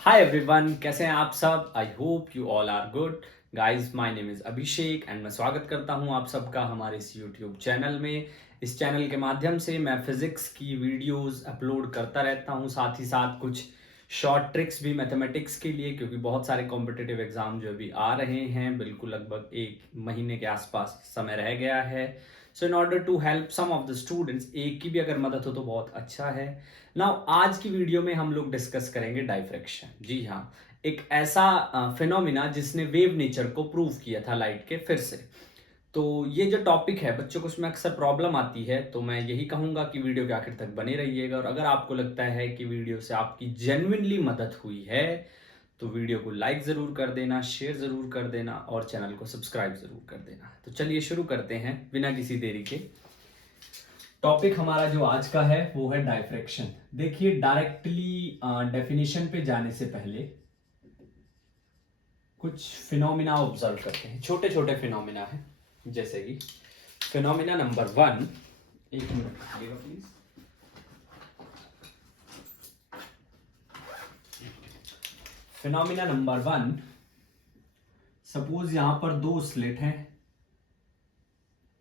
Hi everyone, कैसे हैं आप सब। I hope you all are good. Guys, my name is Abhishek and मैं स्वागत करता हूं आप सबका हमारे इस यूट्यूब चैनल में। इस चैनल के माध्यम से मैं फिज़िक्स की वीडियोस अपलोड करता रहता हूं, साथ ही साथ कुछ शॉर्ट ट्रिक्स भी मैथमेटिक्स के लिए, क्योंकि बहुत सारे कॉम्पिटिटिव एग्ज़ाम जो अभी आ रहे हैं, बिल्कुल लगभग एक महीने के आसपास समय रह गया है। So in order to help some of the students, एक की भी अगर मदद हो तो बहुत अच्छा है। नाउ आज की वीडियो में हम लोग डिस्कस करेंगे डाइफ्रैक्शन। जी हाँ, एक ऐसा फिनोमिना जिसने वेव नेचर को प्रूव किया था लाइट के फिर से। तो ये जो टॉपिक है, बच्चों को उसमें अक्सर प्रॉब्लम आती है, तो मैं यही कहूंगा कि वीडियो के आखिर तक बने रहिएगा। और अगर आपको लगता है कि वीडियो से आपकी जेन्युइनली मदद हुई है तो वीडियो को लाइक ज़रूर कर देना, शेयर ज़रूर कर देना और चैनल को सब्सक्राइब ज़रूर कर देना। तो चलिए शुरू करते हैं बिना किसी देरी के। टॉपिक हमारा जो आज का है वो है डाइफ्रैक्शन। देखिए, डायरेक्टली डेफिनेशन पे जाने से पहले कुछ फिनोमिना ऑब्जर्व करते हैं। छोटे छोटे फिनोमिना है, जैसे कि फिनोमिना नंबर 1। एक मिनट रखिएगा प्लीज। फिनोमिना नंबर 1, सपोज यहां पर दो स्लिट हैं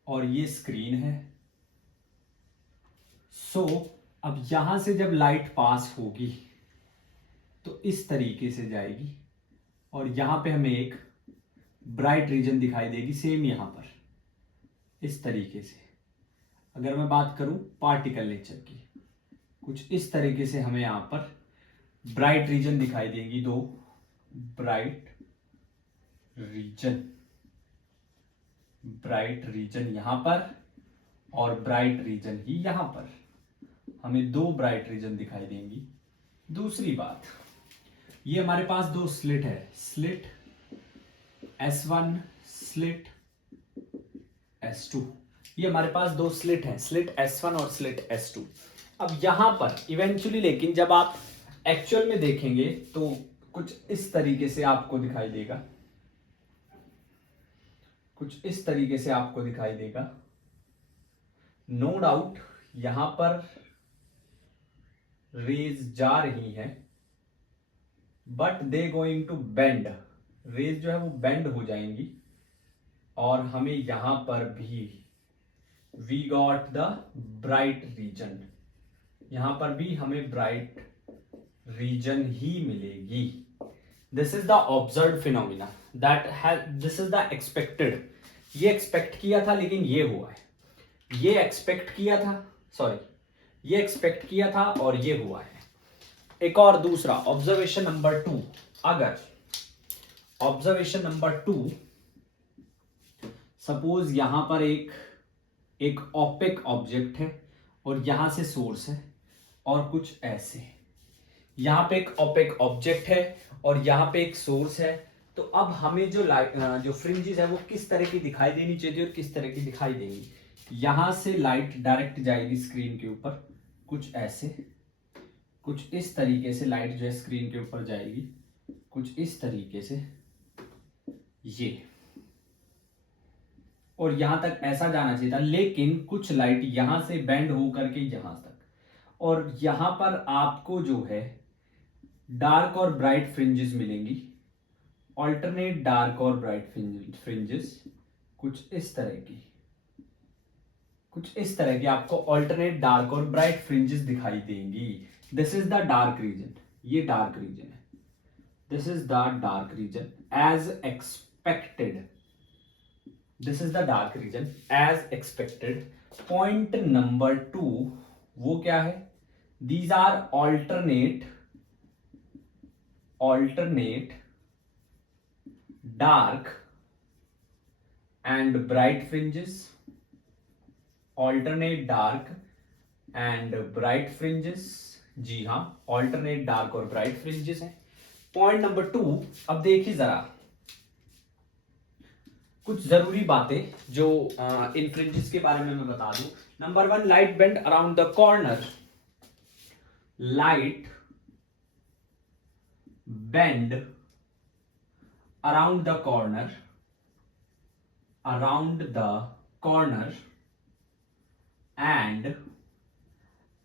और ये स्क्रीन है। सो अब यहां से जब लाइट पास होगी तो इस तरीके से जाएगी और यहां पे हमें एक ब्राइट रीजन दिखाई देगी, सेम यहां पर इस तरीके से। अगर मैं बात करूं पार्टिकल नेचर की, कुछ इस तरीके से हमें यहां पर ब्राइट रीजन दिखाई देंगी, दो ब्राइट रीजन। ब्राइट रीजन यहां पर और ब्राइट रीजन ही यहां पर, हमें दो ब्राइट रीजन दिखाई देंगी। दूसरी बात, ये हमारे पास दो स्लिट है, स्लिट S1, स्लिट S2। ये हमारे पास दो स्लिट हैं, स्लिट S1 और स्लिट S2। अब यहां पर इवेंचुअली, लेकिन जब आप एक्चुअल में देखेंगे तो कुछ इस तरीके से आपको दिखाई देगा, कुछ इस तरीके से आपको दिखाई देगा। नो डाउट यहां पर रेज जा रही हैं, but they going to bend. Rays जो है वो बेंड हो जाएंगी और हमें यहां पर भी we got the bright region. यहां पर भी हमें ब्राइट रीजन ही मिलेगी। This is the observe phenomena that has, this is the expected. ये एक्सपेक्ट किया था लेकिन ये हुआ है। ये एक्सपेक्ट किया था, सॉरी, ये एक्सपेक्ट किया था और ये हुआ है। एक और दूसरा ऑब्जर्वेशन नंबर 2। अगर ऑब्जर्वेशन नंबर 2, सपोज यहां पर एक ऑपेक ऑब्जेक्ट है और यहां से सोर्स है और कुछ ऐसे, यहां पे एक ऑपेक ऑब्जेक्ट है और यहां पे एक सोर्स है। तो अब हमें जो लाइट, जो फ्रिंजेस है वो किस तरह की दिखाई देनी चाहिए और किस तरह की दिखाई देंगी। यहां से लाइट डायरेक्ट जाएगी स्क्रीन के ऊपर, कुछ ऐसे, कुछ इस तरीके से लाइट जो है स्क्रीन के ऊपर जाएगी, कुछ इस तरीके से ये, और यहां तक ऐसा जाना चाहिए था, लेकिन कुछ लाइट यहां से बेंड होकर के यहां तक। और यहां पर आपको जो है डार्क और ब्राइट फ्रिंजेस मिलेंगी, ऑल्टरनेट डार्क और ब्राइट फ्रिंजेस, कुछ इस तरह की, कुछ इस तरह की आपको ऑल्टरनेट डार्क और ब्राइट फ्रिंजेस दिखाई देंगी। This is the dark region, ये डार्क रीजन है। This is the dark region as expected. This is the dark region as expected. Point number 2 वो क्या है, these are alternate dark and bright fringes, alternate dark and bright fringes. जी हाँ, alternate dark और bright fringes हैं। Point number 2, अब देखिए जरा कुछ जरूरी बातें जो इन फ्रिंजेस के बारे में मैं बता दूं। Number 1, light bend around the corner. Light bend around the corner, around the corner and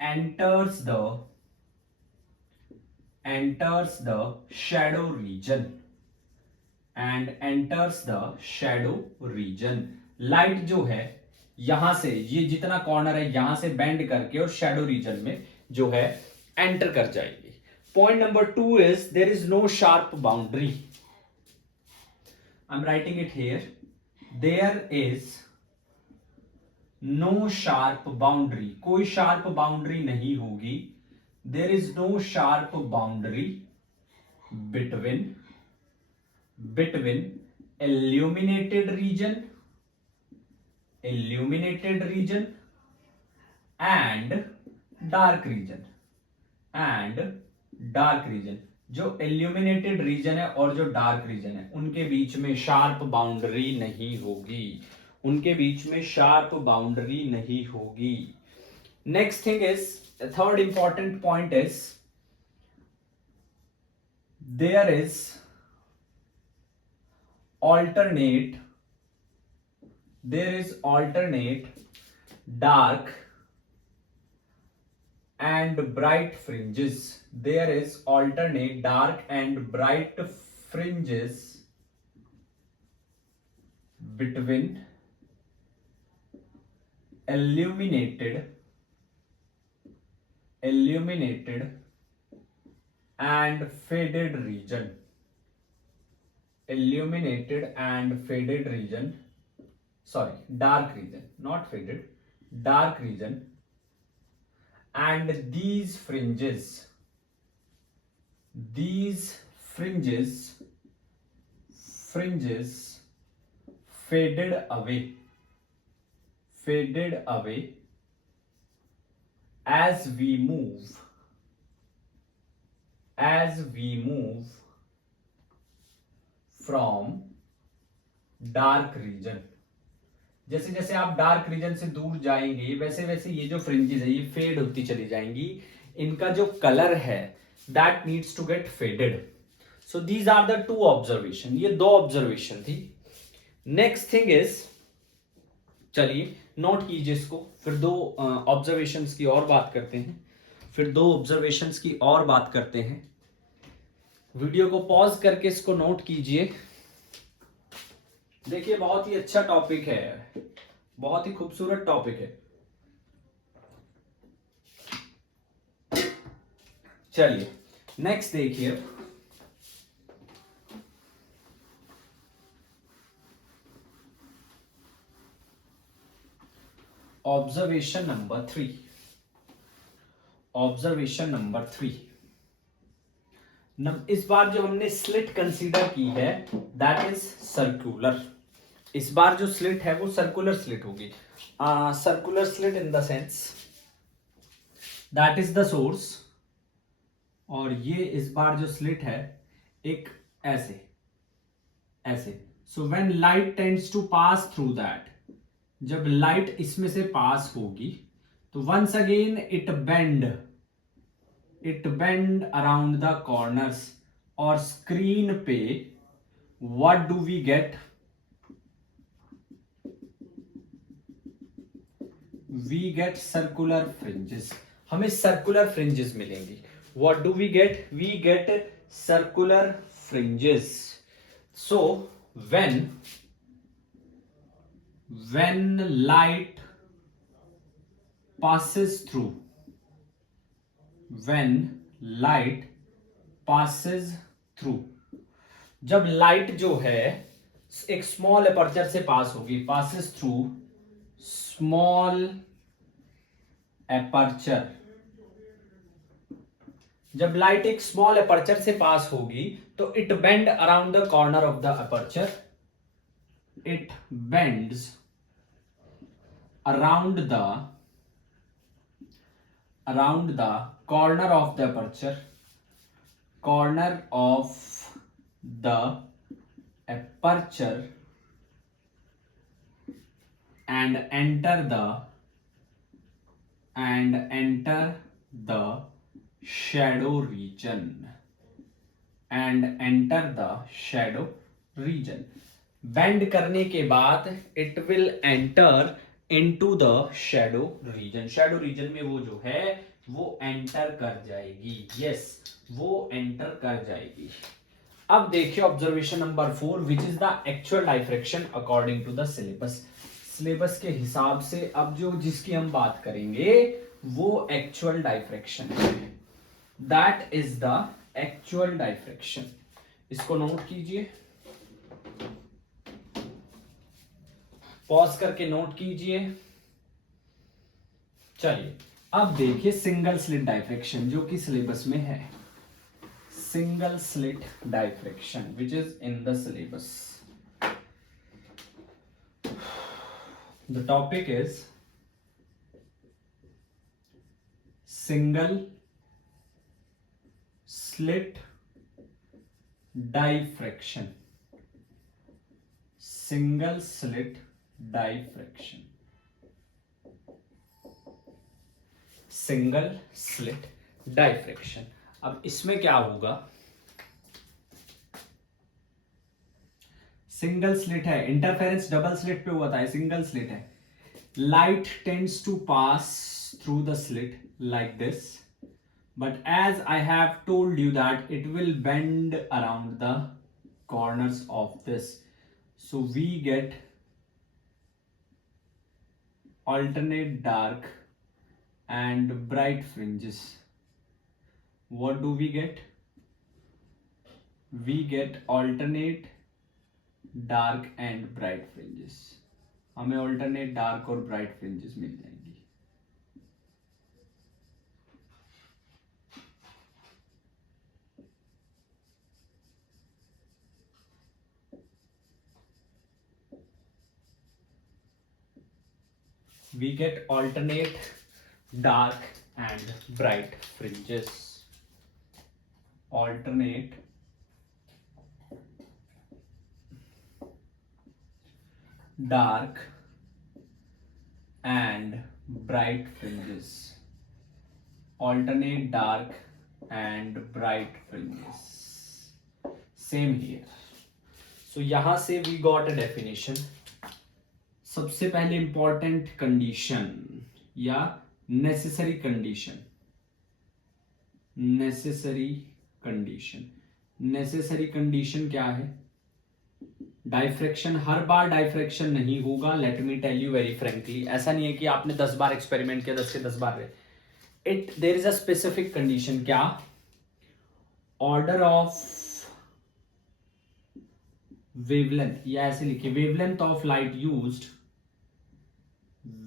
enters the enters the shadow region and enters the shadow region. Light जो है यहां से, ये जितना कॉर्नर है यहां से बेंड करके और शैडो रीजन में जो है एंटर कर जाएगी. Point number 2 is there is no sharp boundary. I am writing it here. There is no sharp boundary. कोई शार्प बाउंड्री नहीं होगी. There is no sharp boundary between illuminated region and dark region. जो illuminated region है और जो dark region है उनके बीच में शार्प बाउंड्री नहीं होगी. Next thing is, third important point is there is alternate dark and bright fringes. There is alternate dark and bright fringes between illuminated and faded region. Dark region, not faded, dark region. And these fringes faded away as we move from dark region. जैसे जैसे आप dark region से दूर जाएंगे वैसे वैसे ये जो फ्रिंजेस है ये फेड होती चली जाएंगी. इनका जो कलर है that needs to get faded. So these are the 2 observation. ये 2 ऑब्जर्वेशन थी. नेक्स्ट थिंग इज, चलिए नोट कीजिए इसको. फिर 2 ऑब्जर्वेशंस की और बात करते हैं. वीडियो को पॉज करके इसको नोट कीजिए. देखिए बहुत ही अच्छा टॉपिक है, बहुत ही खूबसूरत टॉपिक है. चलिए नेक्स्ट देखिए. Observation number 3. इस बार जो हमने स्लिट कंसीडर की है दैट इज सर्कुलर. इस बार जो स्लिट है वो सर्कुलर स्लिट होगी. Circular slit in the sense that is the source. और ये इस बार जो स्लिट है एक ऐसे. So when light tends to pass through that, जब लाइट इसमें से पास होगी तो once again it bend around the corners. और स्क्रीन पे what do we get? We get circular fringes. हमें सर्कुलर फ्रिंजेस मिलेंगी. What do we get? We get circular fringes. So when light passes through, जब light जो है एक small aperture से pass होगी, passes through small aperture. जब light एक स्मॉल अपर्चर से पास होगी तो it bend around the corner of the aperture. It bends around the corner of the aperture, and enter the shadow region. Bend करने के बाद it will enter into the shadow reason. Shadow reason में वो जो है वो enter कर जाएगी. यस, वो एंटर कर जाएगी। अब देखिए observation number 4, which is the actual diffraction according to the syllabus. Syllabus के हिसाब से अब जो जिसकी हम बात करेंगे वो एक्चुअल डाइफ्रैक्शन है। That is the actual diffraction. इसको नोट कीजिए, पॉज करके नोट कीजिए। चलिए अब देखिए सिंगल स्लिट डाइफ्रैक्शन जो कि सिलेबस में है। Single slit diffraction which is in the syllabus. The topic is single slit diffraction. Single slit diffraction. Single slit diffraction. अब इसमें क्या होगा, सिंगल स्लिट है, इंटरफेरेंस डबल स्लिट पे हुआ था, सिंगल स्लिट है। Light tends to pass through the slit like this, but as I have told you that it will bend around the corners of this, so we get alternate dark and bright fringes. What do we get? We get alternate dark and bright fringes. हमें alternate dark और bright fringes मिल जाएंगी। We get alternate dark and bright fringes. Alternate dark and bright fringes. Alternate dark and bright fringes. Same here. So यहां से we got a definition. सबसे पहले important condition या necessary condition. Necessary condition, necessary condition क्या है? Diffraction हर बार diffraction नहीं होगा। Let me tell you very frankly, ऐसा नहीं है कि आपने 10 बार एक्सपेरिमेंट किया 10 के 10 बार it there is a specific condition. क्या? ऑर्डर ऑफ वेवलेंथ, या ऐसे लिखिए wavelength of light used,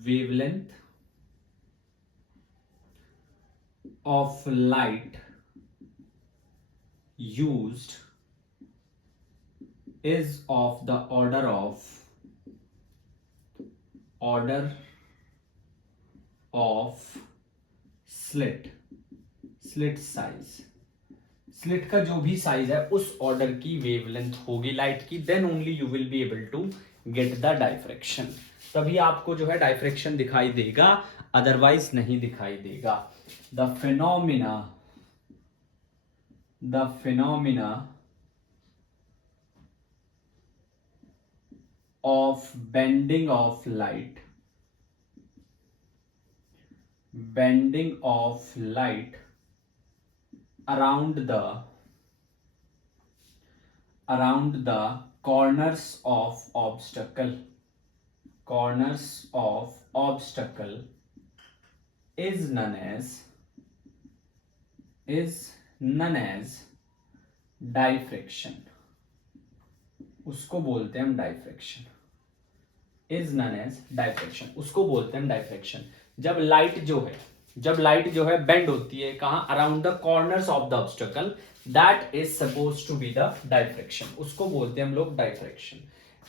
wavelength of light used is of the order of slit size। Slit का जो भी साइज है उस ऑर्डर की वेवलेंथ होगी लाइट की, then only you will be able to get the diffraction. तभी आपको जो है डाइफ्रैक्शन दिखाई देगा, अदरवाइज नहीं दिखाई देगा। The phenomena of bending of light, around the corners of obstacle is known as diffraction. उसको बोलते हैं हम diffraction. Is known as diffraction, उसको बोलते हैं हम डाइफ्रैक्शन। जब लाइट जो है बेंड होती है कहां? Around the corners of the obstacle, that is suppose to be the diffraction, उसको बोलते हैं हम लोग डाइफ्रैक्शन।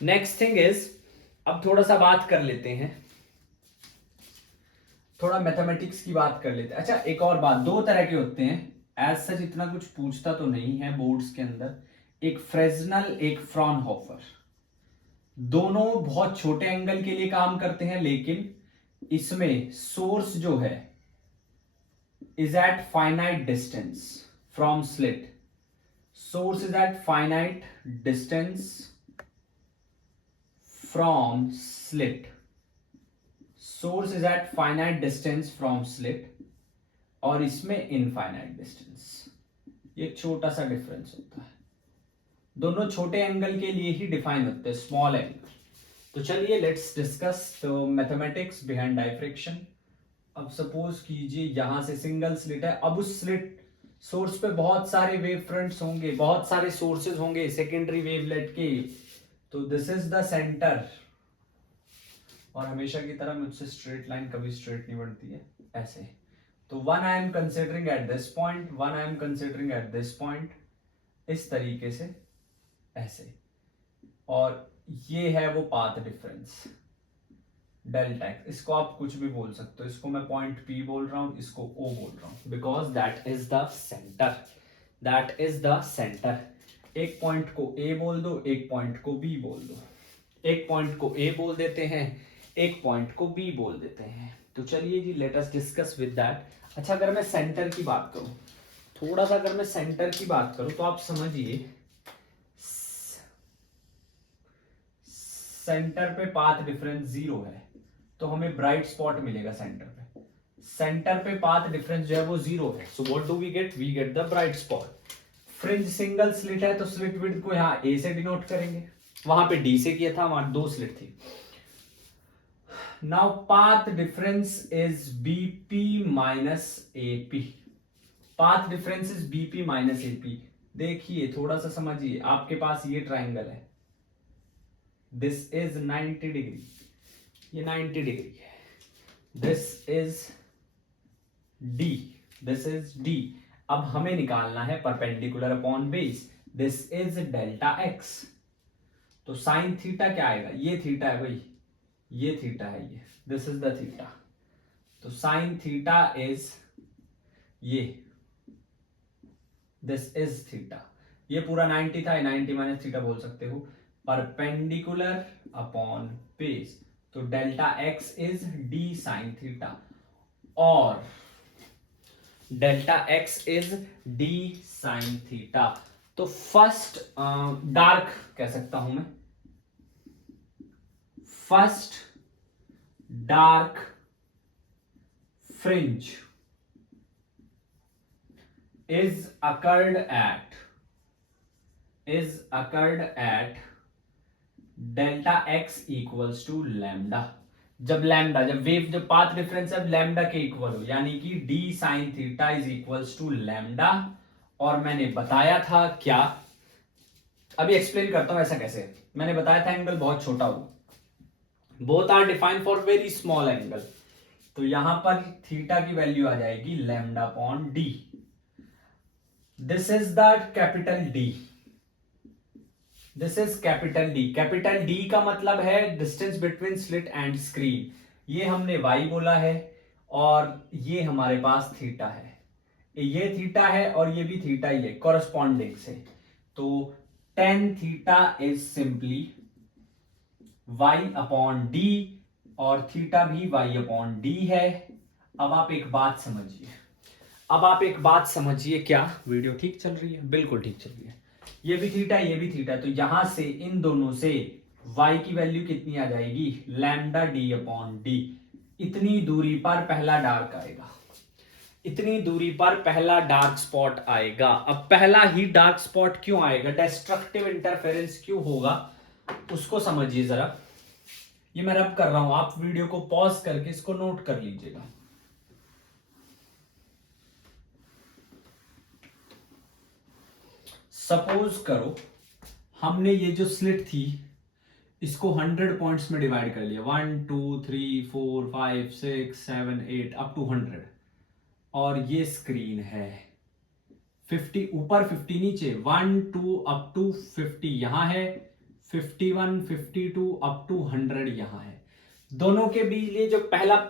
नेक्स्ट थिंग इज, अब थोड़ा सा बात कर लेते हैं, थोड़ा मैथमेटिक्स की बात कर लेते हैं। अच्छा एक और बात, दो तरह के होते हैं, एज सच इतना कुछ पूछता तो नहीं है बोर्ड्स के अंदर, एक फ्रेस्नेल एक फ्रॉनहोफर। दोनों बहुत छोटे एंगल के लिए काम करते हैं, लेकिन इसमें सोर्स जो है is at finite distance from slit. Source is at finite distance from slit. Source is at finite distance from slit और इसमें infinite distance. ये एक छोटा सा डिफरेंस होता है, दोनों छोटे एंगल के लिए ही डिफाइन होते हैं, स्मॉल एंगल। तो चलिए let's discuss the mathematics behind diffraction. अब सपोज कीजिए यहां से सिंगल स्लिट है, अब उस स्लिट सोर्स पे बहुत सारे वेव फ्रंट्स होंगे, बहुत सारे सोर्सेज होंगे सेकेंडरी वेवलेट के। तो दिस इज द सेंटर, और हमेशा की तरह मुझसे स्ट्रेट लाइन कभी स्ट्रेट नहीं बनती है, ऐसे। तो one I am considering at this point, one I am considering at this point, इस तरीके से ऐसे। और ये है वो पाथ डिफरेंस डेल्टा एक्स। इसको आप कुछ भी बोल सकते हो, इसको मैं पॉइंट पी बोल रहा हूं, इसको ओ बोल रहा हूं, because that is the centre, that is the centre. एक पॉइंट को ए बोल दो, एक पॉइंट को बी बोल दो, एक पॉइंट को ए बोल देते हैं, एक पॉइंट को बी बोल देते हैं। तो चलिए जी let us discuss with that. अच्छा, अगर मैं सेंटर की बात करूं, थोड़ा सा अगर मैं सेंटर की बात करूं तो आप समझिए सेंटर पे पाथ डिफरेंस 0 है, तो हमें ब्राइट स्पॉट मिलेगा सेंटर पे। सेंटर पे पाथ डिफरेंस जो है वो 0 है, so what do we get? We get the bright spot. Fringe single slit है तो स्लिट विड्थ को यहाँ ए से डिनोट करेंगे, वहां पे डी से किया था, वहां 2 स्लिट थी। Now path difference is BP minus AP, path difference is BP minus AP. देखिए थोड़ा सा समझिए, आपके पास ये ट्राइंगल है, दिस इज 90 डिग्री, ये 90 डिग्री है, this is D, this is D. अब हमें निकालना है perpendicular upon base, this is delta x. तो साइन थीटा क्या आएगा? ये थीटा है भाई, ये थीटा है, ये दिस इज द थीटा। तो साइन थीटा इज ये, दिस इज थीटा। ये पूरा 90 था, 90 माइनस थीटा बोल सकते हो, परपेंडिकुलर अपॉन बेस। तो delta x is d sine theta, और delta x is d sine theta. तो फर्स्ट डार्क कह सकता हूं मैं, first dark fringe is occurred at delta x equals to lambda। जब लैम्डा, जब वेव, जब पाथ डिफरेंस अब लैम्डा के इक्वल हो, यानी कि d sin theta is equals to lambda. और मैंने बताया था क्या, अभी एक्सप्लेन करता हूं ऐसा कैसे। मैंने बताया था एंगल बहुत छोटा हो, both are defined for very small angle. तो यहां पर थीटा की वैल्यू आ जाएगी lambda upon D. This is the capital D, this is capital D. Capital D का मतलब है distance between slit and screen. ये हमने y बोला है, और ये हमारे पास थीटा है, ये थीटा है और ये भी थीटा ही है कॉरस्पॉन्डिंग से। तो tan theta is simply y upon D, और थीटा भी y अपॉन डी है। अब आप एक बात समझिए, अब आप एक बात समझिए, क्या वीडियो ठीक चल रही है? बिल्कुल ठीक चल रही है। ये भी थीटा, ये भी थीटा, तो यहां से इन दोनों से y की वैल्यू कितनी आ जाएगी? Lambda d upon D. इतनी दूरी पर पहला डार्क आएगा, इतनी दूरी पर पहला डार्क स्पॉट आएगा। अब पहला ही डार्क स्पॉट क्यों आएगा, डिस्ट्रक्टिव इंटरफेरेंस क्यों होगा, उसको समझिए जरा। ये मैं रब कर रहा हूं, आप वीडियो को पॉज करके इसको नोट कर लीजिएगा। सपोज करो हमने ये जो स्लिट थी इसको 100 पॉइंट्स में डिवाइड कर लिया, 1 2 3 4 5 6 7 8 अप टू 100, और ये स्क्रीन है 50 ऊपर 50 नीचे, 1 2 अप टू 50 यहां है, 51 52 अप टू 100 यहां है। दोनों के बीच ये जो पहला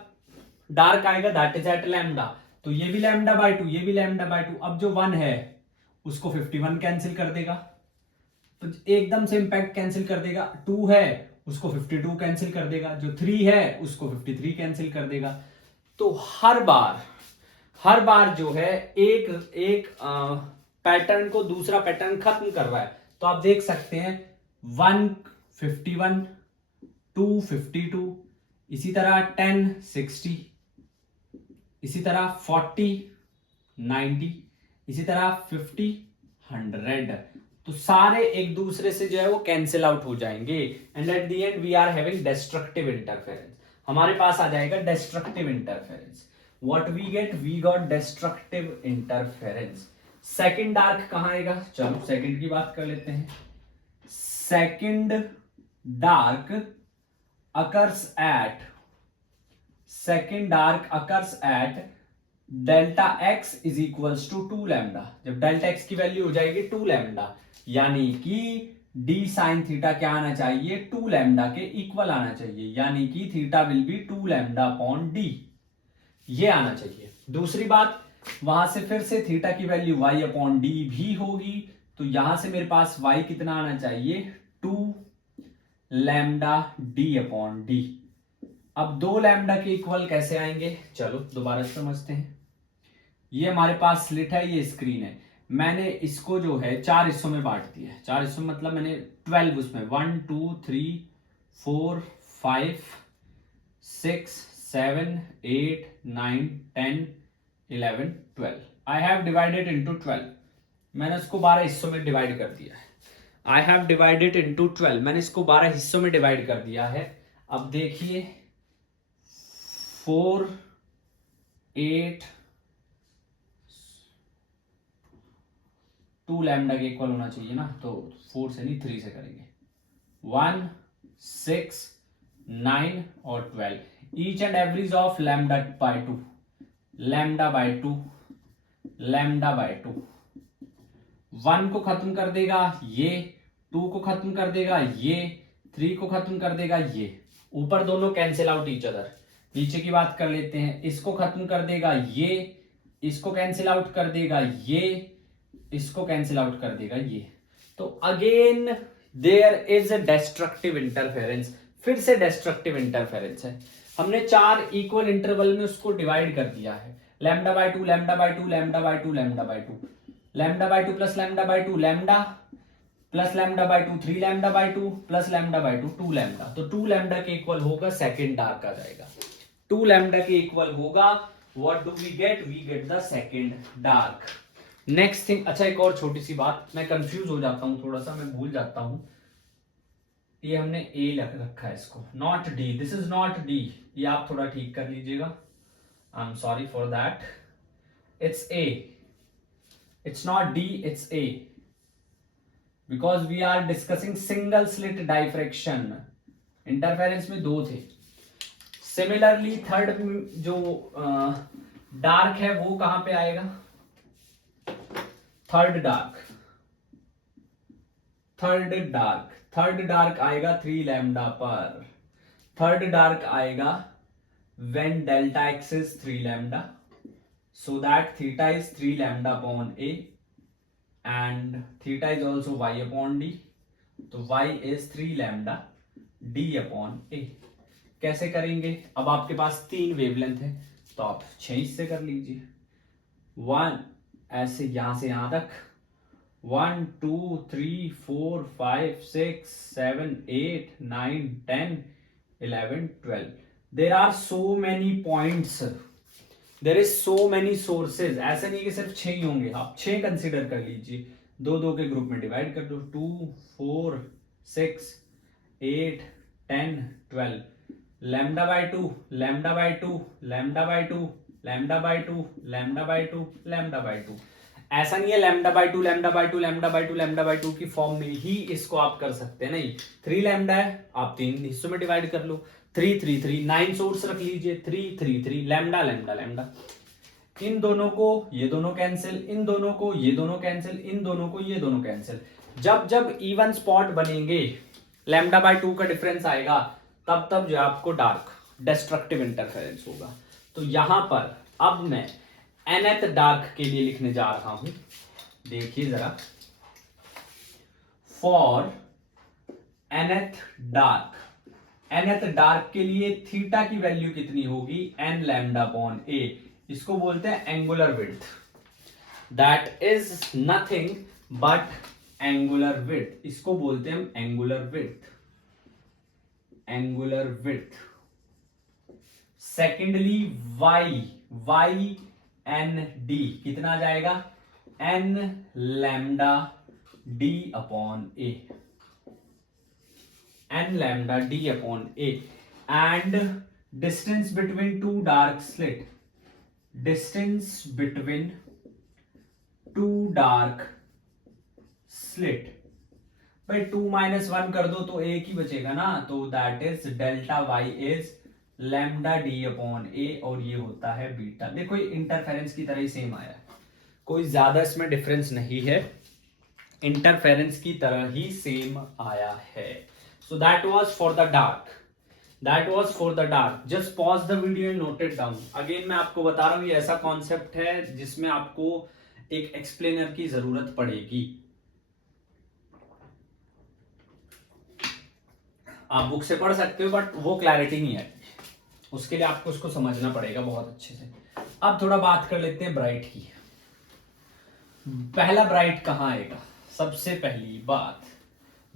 डार्क आएगा दैट इज एट लैम्डा, तो ये भी लैम्डा बाय 2, ये भी लैम्डा बाय 2। अब जो 1 है उसको 51 कैंसिल कर देगा, तो एकदम से इंपैक्ट कैंसिल कर देगा। 2 है उसको 52 कैंसिल कर देगा, जो 3 है उसको 53 कैंसिल कर देगा। तो हर बार जो है एक पैटर्न को दूसरा पैटर्न खत्म कर रहा है। तो आप देख सकते हैं 1 51 2 52, इसी तरह 10 60, इसी तरह 40 90, इसी तरह 50, 100, तो सारे एक दूसरे से जो है वो कैंसिल आउट हो जाएंगे and at the end we are having destructive interference. हमारे पास आ जाएगा destructive interference. What we get, we got destructive interference. Second dark कहां आएगा, चलो सेकंड की बात कर लेते हैं। Second dark occurs at delta x is equals to 2 lambda. जब डेल्टा x की वैल्यू हो जाएगी 2 लैम्डा, यानी कि d sin थीटा क्या आना चाहिए, 2 लैम्डा के इक्वल आना चाहिए, यानी कि theta will be 2 lambda upon d, ये आना चाहिए। दूसरी बात, वहां से फिर से थीटा की वैल्यू y अपॉन डी भी होगी, तो यहां से मेरे पास y कितना आना चाहिए, 2 लैम्डा डी अपॉन डी। अब 2 लैम्डा के इक्वल कैसे आएंगे, चलो दोबारा समझते हैं। ये हमारे पास स्लिट है, ये स्क्रीन है, मैंने इसको जो है 4 हिस्सों में बांट दिया है। 4 हिस्सों मतलब मैंने 12 उसमें 1 2 3 4 5 6 7 8 9 10 11 12 आई हैव डिवाइडेड इनटू 12। मैंने इसको 12 हिस्सों में डिवाइड कर दिया है। आई हैव डिवाइडेड इनटू 12, मैंने इसको 12 हिस्सों में डिवाइड कर दिया है। अब देखिए 4 8 2 लैम्डा के इक्वल होना चाहिए ना, तो 4 से नहीं 3 से करेंगे। 1 6 9 और 12, each and average of lambda by 2, lambda by 2, lambda by 2। 1 को खत्म कर देगा ये, 2 को खत्म कर देगा ये, 3 को खत्म कर देगा ये, ऊपर दोनों कैंसिल आउट ईच अदर। नीचे की बात कर लेते हैं, इसको खत्म कर देगा ये, इसको कैंसिल आउट कर देगा ये, इसको कैंसिल आउट कर देगा ये। तो again there is a destructive interference, फिर से डिस्ट्रक्टिव इंटरफेरेंस है। हमने 4 इक्वल इंटरवल में उसको डिवाइड कर दिया है, lambda by 2, lambda by 2, lambda by 2, lambda by 2, lambda by 2 plus lambda by 2 lambda, plus lambda by 2 3 lambda by 2, plus lambda by 2 2 lambda. तो 2 लैम्डा के इक्वल होगा सेकंड डार्क आ जाएगा। 2 लैम्डा के इक्वल होगा, what do we get, we get the second dark. Next thing, अच्छा एक और छोटी सी बात, मैं कंफ्यूज हो जाता हूं थोड़ा सा, मैं भूल जाता हूं। ये हमने ए लग रखा है इसको, not D, this is not D, ये आप थोड़ा ठीक कर लीजिएगा, I am sorry for that. It's A, it's not D, it's A, because we are discussing single slit diffraction. Interference में 2 थे। सिमिलरली थर्ड जो डार्क है वो कहां पे आएगा, थर्ड डार्क, थर्ड डार्क आएगा 3 लैम्डा पर। थर्ड डार्क आएगा when delta x is 3 lambda, so that theta is 3 lambda upon a and theta is also y upon d, तो y is 3 lambda d upon a। कैसे करेंगे, अब आपके पास 3 wavelength है, तो आप 6 हिस्से कर लीजिए। 1 ऐसे यहां से यहां तक, 1 2 3 4 5 6 7 8 9 10 11 12। There are so many points, there is so many sources। ऐसे नहीं कि सिर्फ 6 ही होंगे, आप 6 कंसीडर कर लीजिए, 2 के ग्रुप में डिवाइड कर दो, 2 4 6 8 10 12, lambda by 2, lambda by 2, lambda by 2, lambda by 2, lambda by 2, lambda by 2। ऐसा नहीं है lambda by 2, lambda by 2, lambda by 2, lambda by 2 की फॉर्म में ही इसको आप कर सकते हैं, नहीं। 3 लैम्डा है, आप 3 हिस्सों में डिवाइड कर लो, 3 3 3, 9 सोर्स रख लीजिए, 3 3 3, लैम्डा लैम्डा लैम्डा, इन दोनों को ये दोनों कैंसिल, इन दोनों को ये दोनों कैंसिल, इन दोनों को ये दोनों कैंसिल। जब जब इवन स्पॉट बनेंगे, लैम्डा बाय 2 का डिफरेंस आएगा, तब तब जो आपको डार्क डिस्ट्रक्टिव इंटरफेरेंस होगा। तो यहां पर अब मैं nth डार्क के लिए लिखने जा रहा हूं, देखिए जरा, फॉर nth डार्क के लिए थीटा की वैल्यू कितनी होगी, n लैम्डा अपॉन a, इसको बोलते हैं angular width, that is nothing but angular width, इसको बोलते हैं हम angular width, angular width. Secondly y n d कितना आ जाएगा, n lambda d upon a, n lambda d upon a, and distance between two dark slit, distance between two dark slit, भाई 2 - 1 कर दो तो एक ही बचेगा ना, तो that is delta y is lambda d upon a, और ये होता है बीटा। देखो ये इंटरफेरेंस की तरह ही सेम आया है, कोई ज्यादा इसमें डिफरेंस नहीं है, इंटरफेरेंस की तरह ही सेम आया है। So that was for the dark, that was for the dark. Just pause the video and note it down. Again मैं आपको बता रहा हूं ये ऐसा कॉन्सेप्ट है जिसमें आपको एक एक्सप्लेनर की जरूरत पड़ेगी। आप बुक से पढ़ सकते हो बट वो क्लैरिटी नहीं है, उसके लिए आपको उसको समझना पड़ेगा बहुत अच्छे से। अब थोड़ा बात कर लेते हैं ब्राइट की। पहला ब्राइट कहां आएगा? सबसे पहली बात,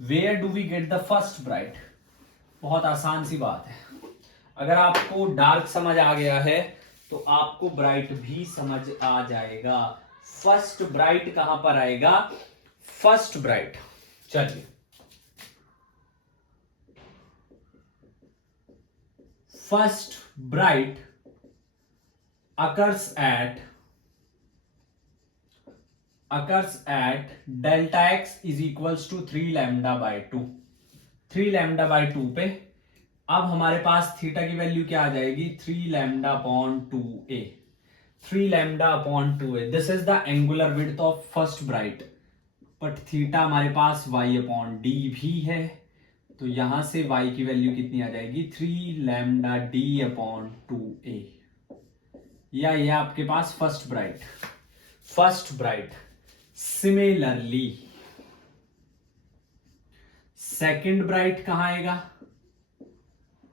where do we get the first bright? बहुत आसान सी बात है, अगर आपको डार्क समझ आ गया है तो आपको ब्राइट भी समझ आ जाएगा। फर्स्ट ब्राइट कहां पर आएगा? फर्स्ट ब्राइट, चलिए first bright occurs at delta x is equals to 3 lambda by 2, 3 lambda by 2 पे अब हमारे पास थीटा की वैल्यू क्या आ जाएगी? 3 lambda upon 2a, 3 lambda upon 2a। This is the angular width of first bright, but theta हमारे पास y upon d भी है, तो यहां से y की वैल्यू कितनी आ जाएगी? 3 लैम्डा d अपॉन 2a, या ये आपके पास first bright, first bright. Similarly second bright कहां आएगा?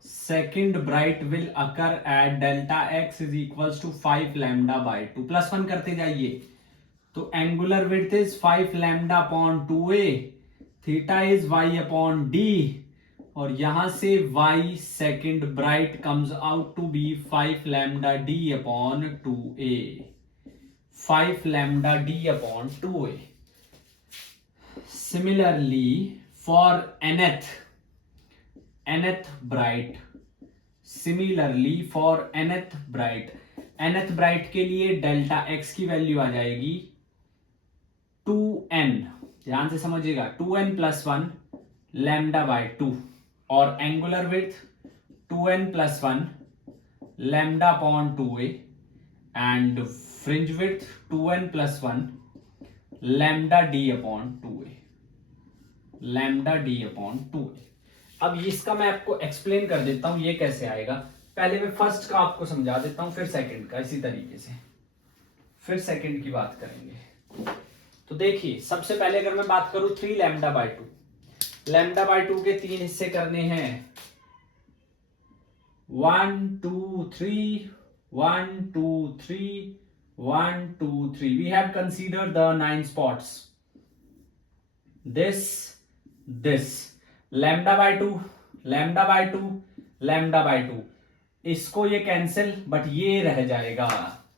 Second bright will occur at delta x is equals to 5 lambda by 2, +1 करते जाइए, तो angular width is 5 lambda upon 2a, theta is y upon d, और यहां से y second bright comes out to be 5 lambda d upon 2a, 5 lambda d upon 2a। Similarly for nth bright, similarly for nth bright के लिए delta x की value आ जाएगी 2n, ध्यान से समझिएगा, 2n + 1 लैम्डा बाय 2, और angular width 2n + 1 lambda upon 2a, and fringe width 2n + 1 lambda d upon 2a, lambda d upon 2a। अब इसका मैं आपको एक्सप्लेन कर देता हूं ये कैसे आएगा। पहले मैं फर्स्ट का आपको समझा देता हूं, फिर सेकंड का, इसी तरीके से फिर सेकंड की बात करेंगे। तो देखिए सबसे पहले अगर मैं बात करूं 3 लैम्डा बाय 2, लैम्डा बाय 2 के 3 हिस्से करने हैं, 1 2 3, 1 2 3, 1 2 3। We have considered the 9 spots, this lambda by 2, lambda by 2, lambda by 2, इसको ये कैंसिल, बट ये रह जाएगा,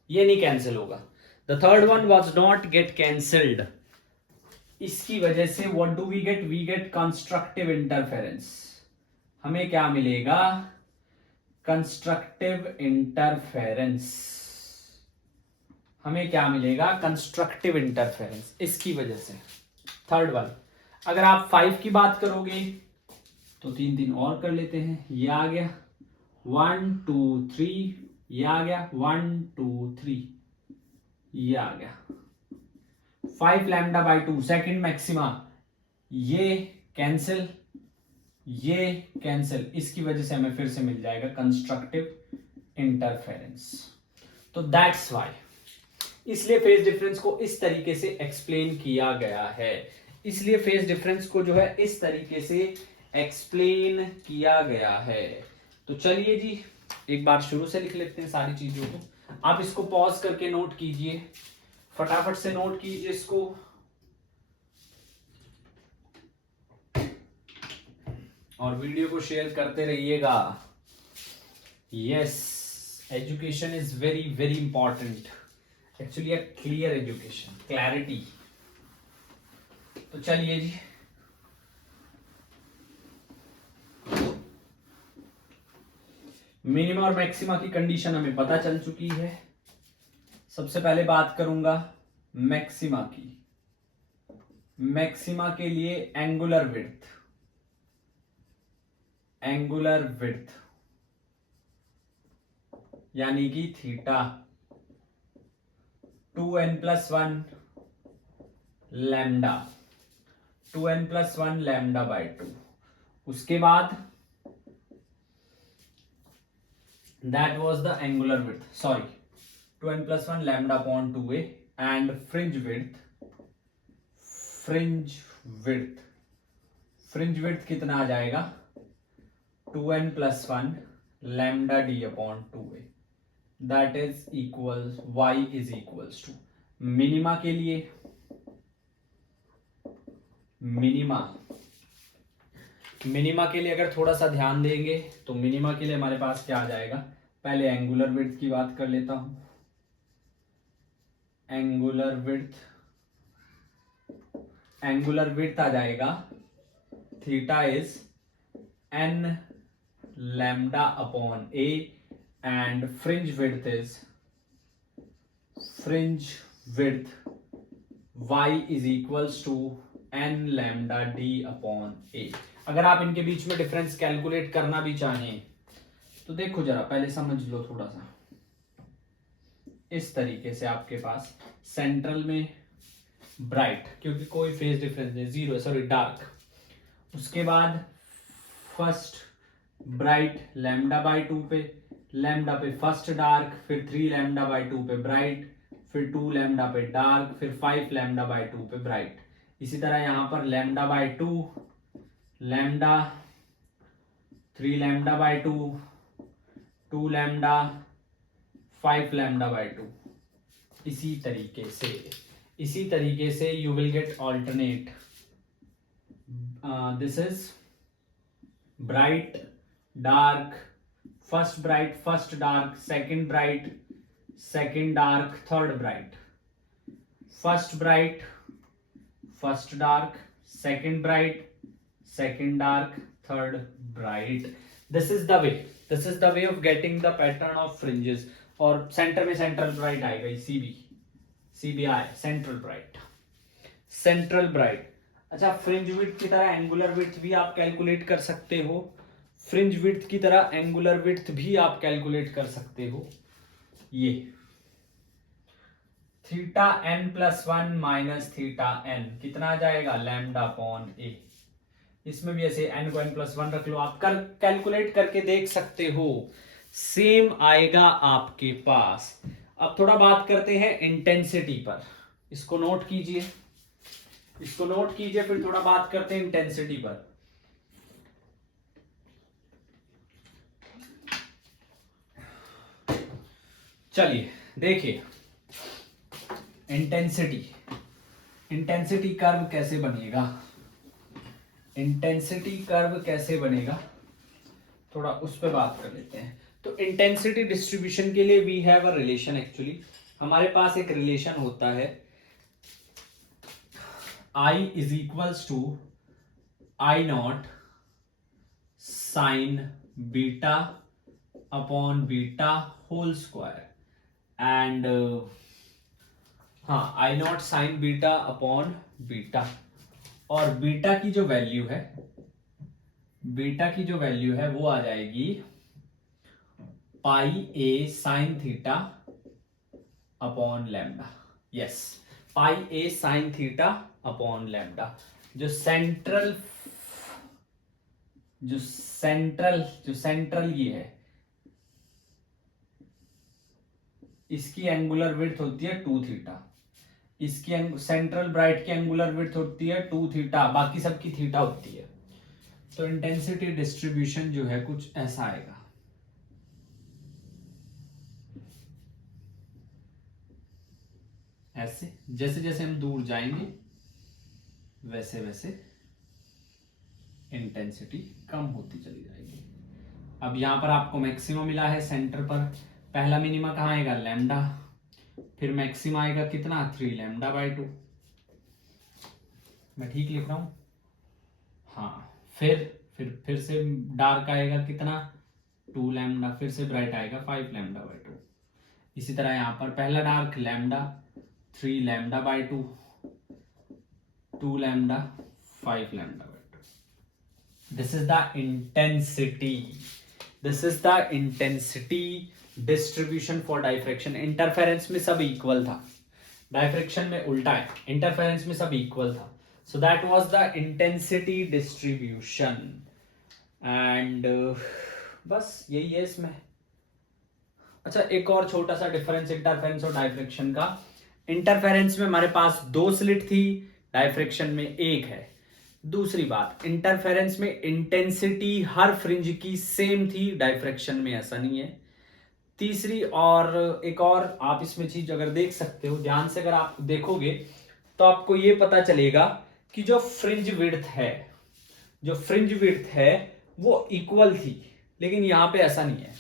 ये नहीं कैंसिल होगा। The third one was not get cancelled, इसकी वजह से what do we get? We get constructive interference. हमें क्या मिलेगा? कंस्ट्रक्टिव इंटरफेरेंस, हमें क्या मिलेगा? कंस्ट्रक्टिव इंटरफेरेंस, इसकी वजह से। थर्ड वन, अगर आप 5 की बात करोगे तो 3 3 और कर लेते हैं, ये आ गया 1 2 3, ये आ गया 1 2 3, ये आ गया 5 लैम्डा बाय 2 सेकंड मैक्सिमा, ये कैंसिल, ये कैंसिल, इसकी वजह से हमें फिर से मिल जाएगा कंस्ट्रक्टिव इंटरफेरेंस। तो दैट्स व्हाई, इसलिए फेज डिफरेंस को इस तरीके से एक्सप्लेन किया गया है, इसलिए फेज डिफरेंस को जो है इस तरीके से एक्सप्लेन किया गया है। तो चलिए जी एक बार शुरू से लिख लेते हैं सारी चीजों को। आप इसको पॉज करके नोट कीजिए, फटाफट से नोट कीजिए इसको। और वीडियो को शेयर करते रहिएगा। Yes, education is very very important, actually a clear education, clarity. तो चलिए जी, मिनिमा और मैक्सिमा की कंडीशन हमें पता चल चुकी है। सबसे पहले बात करूंगा मैक्सिमा की। मैक्सिमा के लिए एंगुलर विड्थ, यानी कि थीटा 2n+1 लैम्डा, 2n+1 λ/2। उसके बाद that was the angular width, sorry, 2n+1 λ/2a, and fringe width कितना आ जाएगा 2n+1 λd/2a, that is equals y is equals to minima के लिए, मिनिमा के लिए अगर थोड़ा सा ध्यान देंगे तो मिनिमा के लिए हमारे पास क्या आ जाएगा, पहले एंगुलर विड्थ की बात कर लेता हूं। एंगुलर विड्थ आ जाएगा theta is n λ/a and fringe width y is equals to n λd/a। अगर आप इनके बीच में डिफरेंस कैलकुलेट करना भी चाहें तो देखो जरा, पहले समझ लो थोड़ा सा। इस तरीके से आपके पास सेंट्रल में ब्राइट, क्योंकि कोई फेज डिफरेंस नहीं, जीरो, सॉरी डार्क। उसके बाद फर्स्ट ब्राइट λ/2 पे, लैम्डा पे फर्स्ट डार्क, फिर 3 λ/2 पे ब्राइट, फिर 2 लैम्डा पे डार्क, फिर 5 λ/2 पे ब्राइट। इसी तरह यहां पर λ/2, लैम्डा, 3 λ/2, 2 लैम्डा, 5 λ/2। इसी तरीके से you will get alternate. This is bright dark, first bright first dark, second bright second dark, third bright, first bright first dark, second bright second dark, third bright. This is the way of getting the pattern of fringes. और centre में central bright आएगा, CBI, central bright. अच्छा, fringe width की तरह angular width भी आप calculate कर सकते हो, फ्रिंज विड्थ की तरह एंगुलर विड्थ भी आप कैलकुलेट कर सकते हो। ये theta n+1 minus theta n कितना आ जाएगा, λ/a। इसमें भी ऐसे n को n+1 रख लो, आप कैलकुलेट करके देख सकते हो, सेम आएगा आपके पास। अब थोड़ा बात करते हैं इंटेंसिटी पर, इसको नोट कीजिए, फिर थोड़ा बात करते हैं इंटेंसिटी पर। चलिए देखिए, इंटेंसिटी कर्व कैसे बनेगा, थोड़ा उस पर बात कर लेते हैं। तो इंटेंसिटी डिस्ट्रीब्यूशन के लिए we have a relation. Actually हमारे पास एक रिलेशन होता है, I is equals to I0 sin beta upon beta whole square, and I0 sin beta upon beta. और बीटा की जो वैल्यू है वो आ जाएगी pi a sin theta upon lambda. Yes, pi a sin theta upon lambda. जो central ये है, इसकी एंगुलर विड्थ होती है 2 थीटा, इसकी सेंट्रल ब्राइट की एंगुलर विड्थ होती है 2 थीटा, बाकी सबकी थीटा होती है। तो इंटेंसिटी डिस्ट्रीब्यूशन जो है कुछ ऐसा आएगा, ऐसे। जैसे जैसे हम दूर जाएंगे वैसे वैसे इंटेंसिटी कम होती चली जाएगी। अब यहां पर आपको मैक्सिमम मिला है सेंटर पर, पहला मिनिमा कहाँ आएगा, लैम्डा, फिर मैक्सिमा आएगा कितना 3 लैम्डा बाई 2, मैं ठीक लिख रहा हूँ? हाँ, फिर से डार्क आएगा कितना 2 लैम्डा, फिर से ब्राइट आएगा 5 लैम्डा बाई 2। इसी तरह यहाँ पर पहला dark lambda 3 lambda by 2, 2 lambda 5 lambda by 2। This is the intensity, this is the intensity distribution for diffraction. Interference में सब इक्वल था, डाइफ्रैक्शन में उल्टा है, इंटरफेरेंस में सब इक्वल था। So that was the intensity distribution and बस यही है इसमें। अच्छा, एक और छोटा सा डिफरेंस इंटरफेरेंस और डाइफ्रैक्शन का। इंटरफेरेंस में हमारे पास 2 स्लिट थी, डाइफ्रैक्शन में 1 है। दूसरी बात, इंटरफेरेंस में इंटेंसिटी हर फ्रिंज की सेम थी, डाइफ्रैक्शन में ऐसा नहीं है। तीसरी और एक और आप इसमें चीज अगर देख सकते हो ध्यान से, अगर आप देखोगे तो आपको ये पता चलेगा कि जो फ्रिंज विड्थ है, जो फ्रिंज विड्थ है वो इक्वल थी, लेकिन यहां पे ऐसा नहीं है।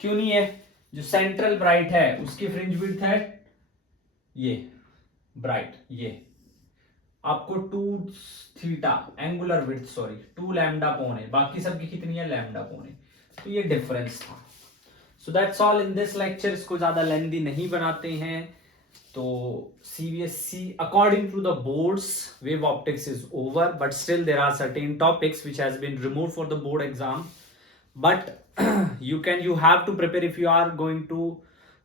क्यों नहीं है? जो सेंट्रल ब्राइट है उसकी फ्रिंज विड्थ है ये ब्राइट, ये आपको 2 theta angular width, sorry 2 lambda पौने, बाकी सबकी कितनी है लैम्डा पौने, तो ये डिफरेंस था। So that's all in this lecture. इसको ज्यादा लेंदी नहीं बनाते हैं। तो CBSE according to the boards wave optics is over, but still there are certain topics which has been removed for the board exam, but you have to prepare if you are going to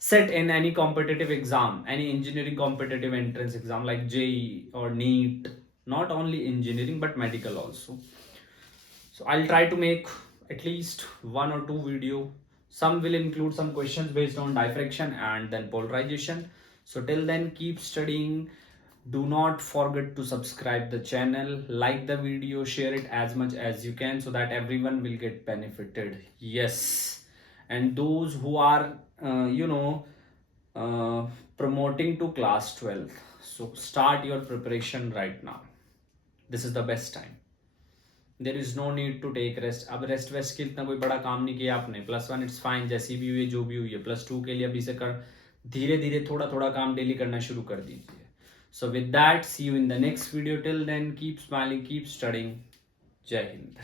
sit in any competitive exam, any engineering competitive entrance exam like JEE or NEET, not only engineering but medical also. So I'll try to make at least 1 or 2 video. Some will include some questions based on diffraction and then polarization. So till then, keep studying. Do not forget to subscribe the channel, like the video, share it as much as you can so that everyone will get benefited. Yes, and those who are promoting to class 12, so start your preparation right now. This is the best time. There is no need to take rest. अब rest waste के इतना कोई बड़ा काम नहीं किया आपने। +1 it's fine, जैसी भी हुई जो भी हुई है। +2 के लिए अभी से कर धीरे धीरे थोड़ा थोड़ा काम डेली करना शुरू कर दीजिए। So with that, see you in the next video. Till then, keep smiling, keep studying. Jai Hind.